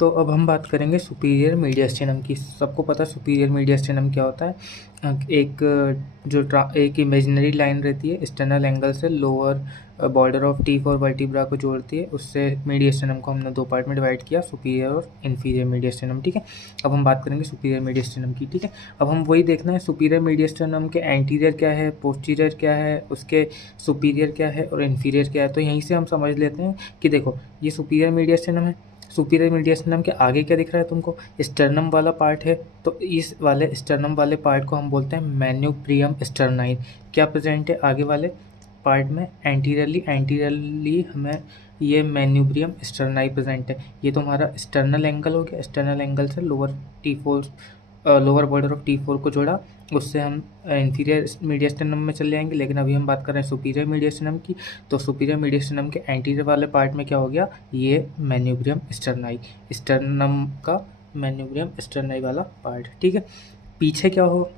तो अब हम बात करेंगे सुपीरियर मीडियस्टिनम की। सबको पता है सुपीरियर मीडियस्टिनम क्या होता है। एक इमेजिनरी लाइन रहती है एक्सटर्नल एंगल से लोअर बॉर्डर ऑफ टीथ और वर्टिब्रा को जोड़ती है, उससे मीडियस्टिनम को हमने दो पार्ट में डिवाइड किया, सुपीरियर और इन्फीरियर मीडियस्टिनम। ठीक है, अब हम बात करेंगे सुपीरियर मीडियस्टिनम की। ठीक है, अब हम वही देखना है सुपीरियर मीडियस्टिनम के एंटीरियर क्या है, पोस्टीरियर क्या है, उसके सुपीरियर क्या है और इन्फीरियर क्या है। तो यहीं से हम समझ लेते हैं कि देखो ये सुपीरियर मीडियस्टिनम है। सुपीरियर मीडियस्टिनम के आगे क्या दिख रहा है तुमको, स्टर्नम वाला पार्ट है। तो इस वाले स्टर्नम वाले पार्ट को हम बोलते हैं मैन्यूप्रियम स्टर्नाइन। क्या प्रेजेंट है आगे वाले पार्ट में, एंटीरियरली हमें ये मैन्यूब्रियम स्टर्नाई प्रेजेंट है। ये तो हमारा एक्सटर्नल एंगल हो गया, एक्सटर्नल एंगल से लोअर बॉर्डर ऑफ T4 को जोड़ा, उससे हम इंफीरियर मीडियस्टिनम में चले जाएंगे। लेकिन अभी हम बात कर रहे हैं सुपीरियर मीडियस्टिनम की। तो सुपीरियर मीडियस्टिनम के एंटीरियर वाले पार्ट में क्या हो गया, ये मैन्यूब्रियम स्टर्नाई, स्टर्नम का मैन्यूब्रियम स्टर्नाई वाला पार्ट। ठीक है, पीछे क्या हो,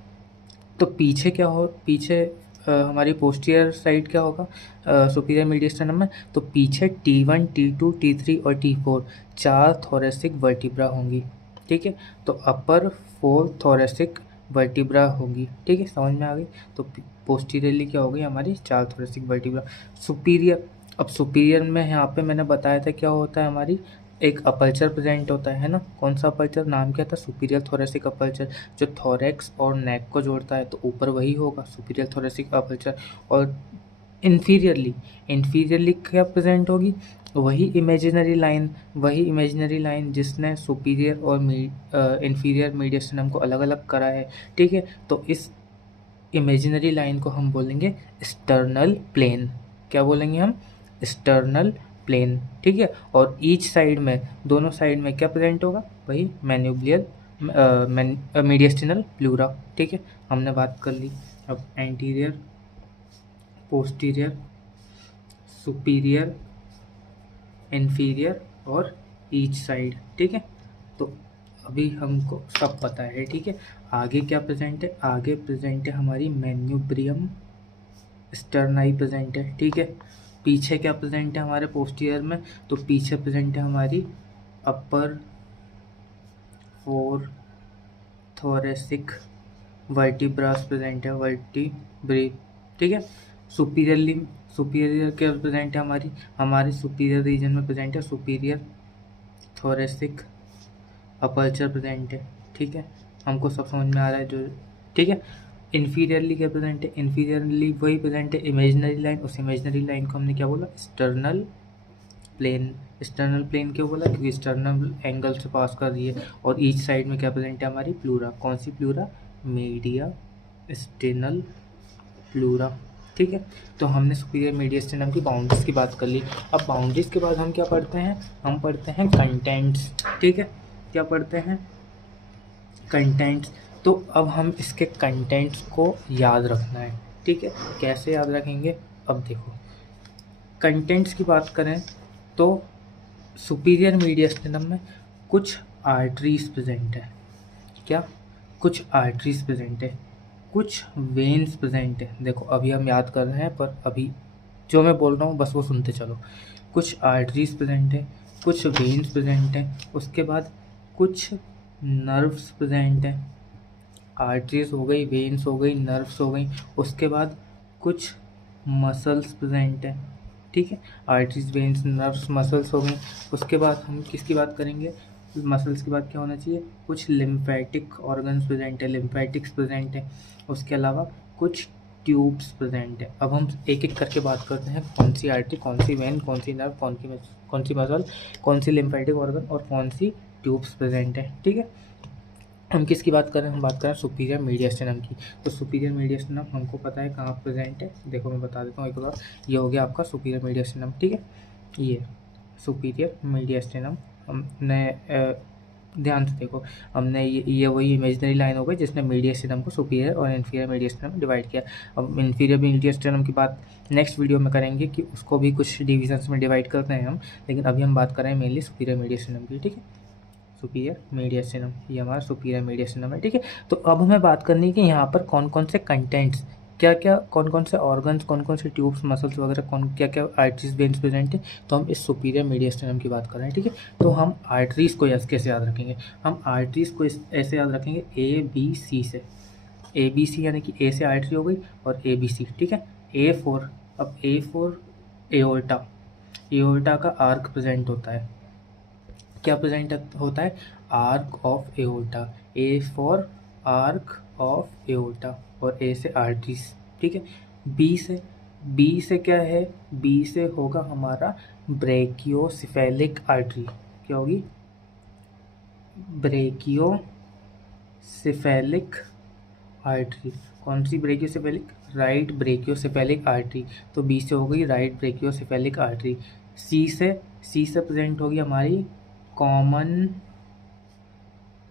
तो पीछे हमारी पोस्टीरियर साइड क्या होगा सुपीरियर मीडियस्टिनम में, तो पीछे T1, T2, T3 और T4 4 थोरेसिक वर्टिब्रा होंगी। ठीक है, तो अपर 4 थोरेसिक वर्टिब्रा होगी। ठीक है, समझ में आ गई। तो पोस्टीरियरली क्या हो गई हमारी 4 थोरेसिक वर्टिब्रा। सुपीरियर, अब सुपीरियर में यहाँ पे मैंने बताया था क्या होता है, हमारी एक अपर्चर प्रेजेंट होता है ना। कौन सा अपर्चर, नाम क्या था, सुपीरियर थोरेसिक अपर्चर, जो थोरेक्स और नेक को जोड़ता है। तो ऊपर वही होगा सुपीरियर थोरेसिक अपर्चर। और इन्फीरियरली क्या प्रेजेंट होगी, वही इमेजिनरी लाइन जिसने सुपीरियर और इन्फीरियर मीडियस्टिनम को अलग अलग करा है। ठीक है, तो इस इमेजिनरी लाइन को हम बोलेंगे एक्सटर्नल प्लेन। क्या बोलेंगे हम, एक्सटर्नल प्लेन। ठीक है, और ईच साइड में, दोनों साइड में क्या प्रेजेंट होगा, वही मीडियस्टिनल प्लूरा। ठीक है, हमने बात कर ली। अब एंटीरियर, पोस्टीरियर, सुपीरियर, इन्फीरियर और ईच साइड। ठीक है, तो अभी हमको सब पता है। ठीक है, आगे क्या प्रेजेंट है, आगे प्रेजेंट है हमारी मैन्यूब्रियम स्टर्नाई प्रेजेंट है। ठीक है, पीछे क्या प्रेजेंट है हमारे पोस्टीरियर में, तो पीछे प्रेजेंट है हमारी अपर 4 थोरेसिक वर्टिब्रास प्रेजेंट है, वर्टिब्रे। ठीक है, सुपीरियर क्या प्रेजेंट है हमारी सुपीरियर रीजन में प्रेजेंट है सुपीरियर थोरेसिक अपर्चर प्रेजेंट है। ठीक है, हमको सब समझ में आ रहा है जो। ठीक है, इन्फीरियरली क्या प्रेजेंट है, इन्फीरियरली वही प्रेजेंट है इमेजिनरी लाइन। उस इमेजिनरी लाइन को हमने क्या बोला, एक्सटर्नल प्लेन। एक्सटर्नल प्लेन क्यों बोला, क्योंकि एक्सटर्नल एंगल से पास कर रही है। और ईच साइड में क्या प्रेजेंट है हमारी प्लूरा। कौन सी प्लूरा, मीडियस्टिनल प्लूरा। ठीक है, तो हमने सुपीरियर मीडियस्टिनम की बाउंड्रीज की बात कर ली। अब बाउंड्रीज के बाद हम क्या पढ़ते हैं, हम पढ़ते हैं कंटेंट्स। ठीक है, क्या पढ़ते हैं, कंटेंट्स। तो अब हम इसके कंटेंट्स को याद रखना है। ठीक है, कैसे याद रखेंगे, अब देखो कंटेंट्स की बात करें तो सुपीरियर मीडियस्टिनम में कुछ आर्टरीज प्रेजेंट है। क्या, कुछ आर्टरीज प्रेजेंट है, कुछ वेन्स प्रेजेंट है। देखो अभी हम याद कर रहे हैं, पर अभी जो मैं बोल रहा हूँ बस वो सुनते चलो। कुछ आर्टरीज प्रेजेंट है, कुछ वेन्स प्रेजेंट है, उसके बाद कुछ नर्व्स प्रेजेंट है। आर्टरीज हो गई, वेन्स हो गई, नर्व्स हो गई, उसके बाद कुछ मसल्स प्रेजेंट है। ठीक है, आर्टरीज, वेन्स, नर्व्स, मसल्स हो गई। उसके बाद हम किसकी बात करेंगे, मसल्स के बाद क्या होना चाहिए, कुछ लिम्फेटिक ऑर्गन्स प्रेजेंट है, लिम्फेटिक्स प्रेजेंट है। उसके अलावा कुछ ट्यूब्स प्रेजेंट है। अब हम एक एक करके बात करते हैं, कौन सी आर्टरी, कौन सी वेन, कौन सी नर्व, कौन सी मसल, कौन सी लिम्फेटिक ऑर्गन और कौन सी ट्यूब्स प्रेजेंट है। ठीक है, हम किसकी बात कर रहे हैं, हम बात कर रहे हैं सुपीरियर मीडियस्टिनम की। तो सुपीरियर मीडियस्टिनम हमको पता है कहाँ प्रेजेंट है, देखो मैं बता देता हूँ एक बार। ये हो गया आपका सुपीरियर मीडियस्टिनम। ठीक है, ये सुपीरियर मीडियस्टिनम हमने ध्यान से देखो, हमने ये वही इमेजिनरी लाइन हो गई जिसने मीडियस्टिनम को सुपीरियर और इन्फीरियर मीडियस्टिनम में डिवाइड किया। अब इन्फीरियर मीडियस्टिनम की बात नेक्स्ट वीडियो में करेंगे कि उसको भी कुछ डिविजन्स में डिवाइड करते हैं हम, लेकिन अभी हम बात कर रहे हैं मेनली सुपीरियर मीडियस्टिनम की। ठीक है, सुपीरियर मीडियस्टिनम, ये हमारा सुपीरियर मीडियस्टिनम है। ठीक है, तो अब हमें बात करनी है कि यहाँ पर कौन कौन से कंटेंट्स क्या क्या कौन कौन से ऑर्गन्स, कौन कौन से ट्यूब्स, मसल्स वगैरह, कौन क्या क्या आर्टरीज वेन्स प्रेजेंट है, तो हम इस सुपीरियर मीडियस्टिनम की बात कर रहे हैं, ठीक है। तो हम आर्टरीज को कैसे याद रखेंगे, हम आर्टरीज को ऐसे याद रखेंगे ABC से, ABC यानी कि ए से आर्टरी हो गई और ABC, ठीक है। A4, अब A4 एओर्टा, एओर्टा का आर्क प्रेजेंट होता है, क्या प्रेजेंट होता है, arc of aorta, A for arc of aorta, और ए से आर्टरीज, ठीक है। बी से क्या है, बी से होगा हमारा ब्रेकियोसेफेलिक आर्टरी, क्या होगी, ब्रेकियोसेफेलिक आर्टरी, कौन सी ब्रेकियोसेफेलिक, राइट ब्रेकियोसेफेलिक आर्टरी, तो बी से हो गई राइट ब्रेकियोसेफेलिक आर्टरी। सी से प्रेजेंट होगी हमारी कॉमन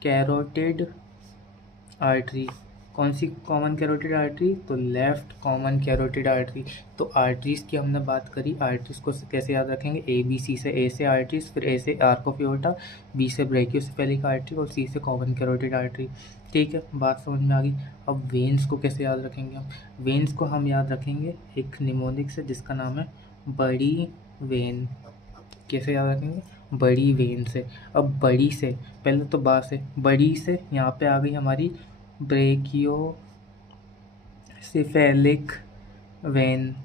कैरोटिड आर्टरी, कौन सी कॉमन कैरोटिड आर्टरी, तो लेफ्ट कॉमन कैरोटिड आर्टरी। तो आर्टरीज की हमने बात करी, आर्टरीज को कैसे याद रखेंगे, ABC से, ए से आर्टरीज, फिर ए से आर्क ऑफ एओर्टा, बी से ब्रेकियोसेफेलिक आर्टरी और सी से कॉमन कैरोटिड आर्टरी, ठीक है, बात समझ में आ गई। अब वेन्स को कैसे याद रखेंगे हम, वेन्स को हम याद रखेंगे एक निमोनिक से जिसका नाम है बड़ी वेन, कैसे याद रखेंगे, बड़ी वेन से। अब बड़ी से, पहले तो बा से, बड़ी से यहाँ पे आ गई हमारी brachiocephalic vein,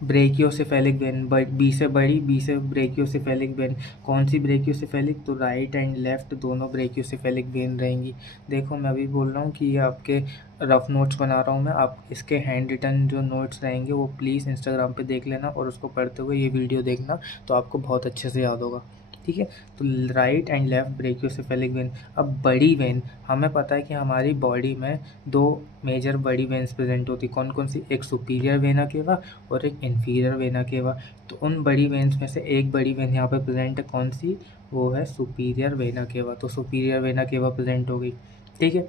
brachiocephalic vein, B से बड़ी, बी से ब्रेकियोसेफेलिक वेन, कौन सी ब्रेकियोसेफेलिक, तो राइट एंड लेफ्ट दोनों ब्रेकियोसेफेलिक वेन रहेंगी। देखो मैं अभी बोल रहा हूँ कि ये आपके रफ नोट्स बना रहा हूँ मैं, आप इसके हैंड रिटन जो नोट्स रहेंगे वो प्लीज़ इंस्टाग्राम पे देख लेना और उसको पढ़ते हुए ये वीडियो देखना, तो आपको बहुत अच्छे से याद होगा, ठीक है। तो right and left brachiocephalic when. अब बड़ी वेन, हमें पता है कि हमारी बॉडी में दो मेजर बड़ी वेन्स प्रेजेंट होती, कौन कौन सी, एक सुपीरियर वेना केवा और एक इन्फीरियर वेना केवा। तो उन बड़ी वेन्स में से एक बड़ी वेन यहाँ पे प्रेजेंट है, कौन सी, वो है सुपीरियर वेना केवा, तो सुपीरियर वेना केवा प्रेजेंट हो गई, ठीक है,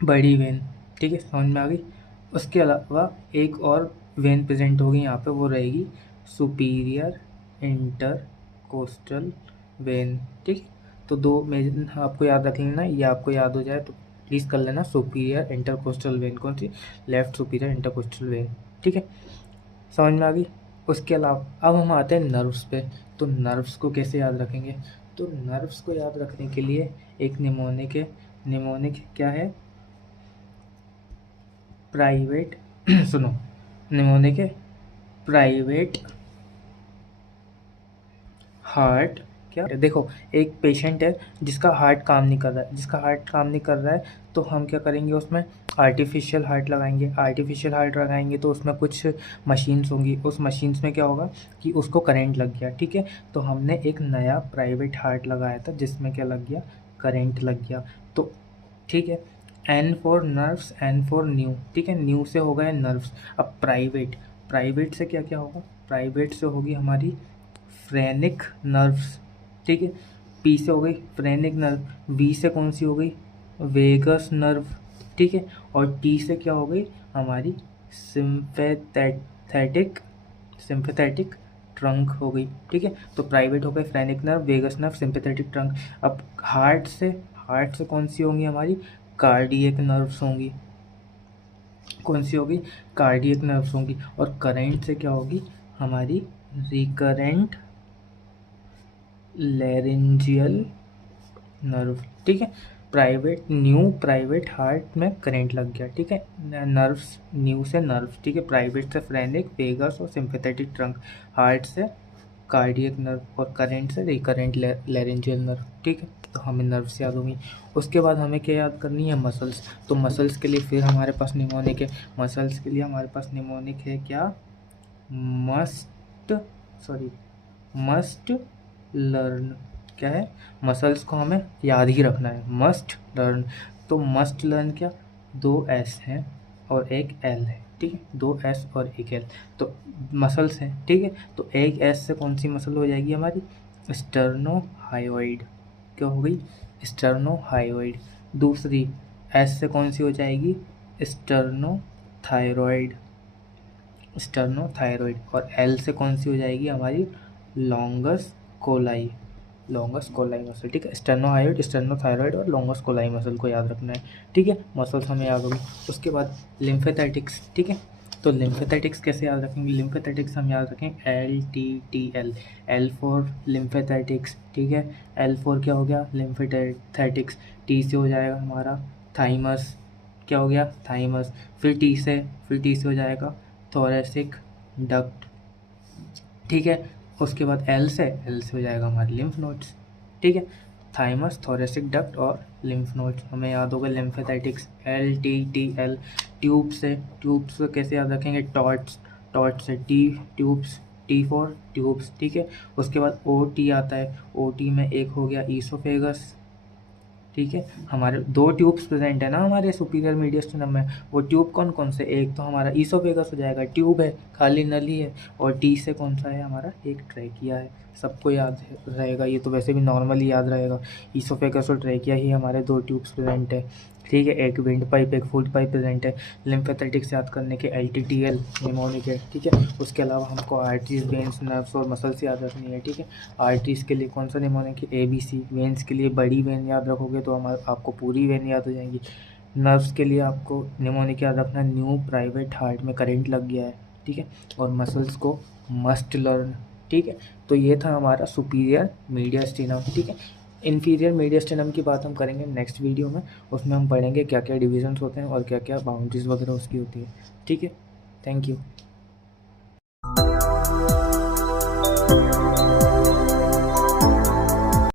बड़ी वेन, ठीक है, समझ में आ गई। उसके अलावा एक और वेन प्रेजेंट होगी यहाँ पे, वो रहेगी सुपीरियर इंटरकोस्टल वेन, ठीक। तो दो मेजर आपको याद रख लेना, ये आपको याद हो जाए तो प्लीज़ कर लेना, सुपीरियर इंटरकोस्टल वेन कौन सी, लेफ्ट सुपीरियर इंटरकोस्टल वेन, ठीक है, समझ में आ गई। उसके अलावा अब हम आते हैं नर्व्स पे, तो नर्व्स को कैसे याद रखेंगे, तो नर्व्स को याद रखने के लिए एक निमोनिक है, निमोनिक क्या है, प्राइवेट सुनो, निमोनिक है प्राइवेट हार्ट, क्या देखो, एक पेशेंट है जिसका हार्ट काम नहीं कर रहा है, जिसका हार्ट काम नहीं कर रहा है, तो हम क्या करेंगे उसमें आर्टिफिशियल हार्ट लगाएंगे, आर्टिफिशियल हार्ट लगाएंगे तो उसमें कुछ मशीन्स होंगी, उस मशीन्स में क्या होगा कि उसको करंट लग गया, ठीक है। तो हमने एक नया प्राइवेट हार्ट लगाया था जिसमें क्या लग गया, करंट लग गया, तो ठीक है। N for nerves, N for new, ठीक है, न्यू से हो गया नर्व्स। अब प्राइवेट, प्राइवेट से क्या क्या होगा, प्राइवेट से होगी हमारी फ्रेनिक नर्व्स, ठीक है, पी से हो गई फ्रेनिक नर्व, वी से कौन सी हो गई, वेगस नर्व, ठीक है, और टी से क्या हो गई हमारी सिम्फेथेटिक, सिम्फेथेटिक ट्रंक हो गई, ठीक है। तो प्राइवेट हो गए phrenic nerve, vagus nerve, sympathetic trunk. अब हार्ट से, हार्ट से कौन सी होंगी हमारी, कार्डियक नर्व्स होंगी, कौन सी होगी, कार्डियक नर्व्स होंगी। और करेंट से क्या होगी हमारी, रिकरेंट लैरिंजियल नर्व, ठीक है। प्राइवेट न्यू, प्राइवेट हार्ट में करंट लग गया, ठीक है, नर्व्स न्यू से नर्व्स, ठीक है, प्राइवेट से फ्रेनिक, वेगस और सिंपैथेटिक ट्रंक, हार्ट से कार्डियक नर्व और करंट से रिकरेंट लैरिंजियल नर्व, ठीक है। तो हमें नर्व्स याद होंगी। उसके बाद हमें क्या याद करनी है, मसल्स। तो मसल्स के लिए फिर हमारे पास निमोनिक है, मसल्स के लिए हमारे पास निमोनिक है क्या, मस्ट, सॉरी मस्ट लर्न, क्या है, मसल्स को हमें याद ही रखना है, मस्ट लर्न। तो मस्ट लर्न क्या, दो एस हैं और एक एल है, ठीक है, दो एस और एक एल, तो मसल्स हैं, ठीक है। तो एक एस से कौन सी मसल हो जाएगी हमारी, स्टर्नोहायोइड, क्या हो गई, स्टर्नोहायोइड। दूसरी एस से कौन सी हो जाएगी, स्टर्नोथायरॉइड, स्टर्नोथायरॉइड। और एल से कौन सी हो जाएगी हमारी, longus coli, longus coli muscle, ठीक है। स्टेर्नोहायोइड, स्टेर्नोथायरॉइड और लॉन्गस कोलाई मसल को याद रखना है, ठीक है। मसल्स हमें याद होगी। उसके बाद लिम्फेथेटिक्स, ठीक है। तो लिम्फेथेटिक्स कैसे याद रखेंगे? लिम्फेथेटिक्स हम याद रखेंगे LTTL, L फॉर लिम्फेथेटिक्स, ठीक है। L फॉर क्या हो गया? लिम्फेथेटिक्स। T से हो जाएगा हमारा थाइमस, क्या हो गया? थाइमस। फिर टी से हो जाएगा थोरेसिक डक्ट, ठीक है। उसके बाद एल से हो जाएगा हमारे लिम्फ नोड्स, ठीक है। थाइमस, थोरेसिक डक्ट और लिम्फ नोड्स हमें याद होगा। लिम्फेथेटिक्स LTTL। ट्यूब से कैसे याद रखेंगे? टॉर्च से ट्यूब्स, T फॉर ट्यूब्स, ठीक है। उसके बाद OT आता है। OT में एक हो गया ईसोफेगस, ठीक है। हमारे 2 ट्यूब्स प्रेजेंट है ना हमारे सुपीरियर मीडियस्टिनम में। वो ट्यूब कौन कौन से? एक तो हमारा ईसोफेगस हो जाएगा, ट्यूब है, खाली नली है। और टी से कौन सा है हमारा? एक ट्रैकिया है। सबको याद रहेगा, ये तो वैसे भी नॉर्मली याद रहेगा। ईसोफेगस और ट्रैकिया ही हमारे 2 ट्यूब्स प्रेजेंट है, ठीक है। एक विंड पाइप, एक फूड पाइप प्रेजेंट है। लिम्फेथेटिक्स याद करने के LTTL निमोनिक है, ठीक है। उसके अलावा हमको आर्टरीज, वेन्स, नर्व्स और मसल्स याद रखनी है, ठीक है। आर्टरीज के लिए कौन सा निमोनिक है? ABC। वेन्स के लिए बड़ी वेन याद रखोगे तो आपको पूरी वेन याद हो जाएंगी। नर्व्स के लिए आपको निमोनिक याद रखना, न्यू प्राइवेट हार्ट में करंट लग गया है, ठीक है। और मसल्स को मस्ट लर्न, ठीक है। तो ये था हमारा सुपीरियर मीडियस्टिनम, ठीक है। इन्फीरियर मीडियस्टिनम की बात हम करेंगे नेक्स्ट वीडियो में। उसमें हम पढ़ेंगे क्या क्या डिविजन्स होते हैं और क्या क्या बाउंड्रीज वगैरह उसकी होती है, ठीक है। Thank you.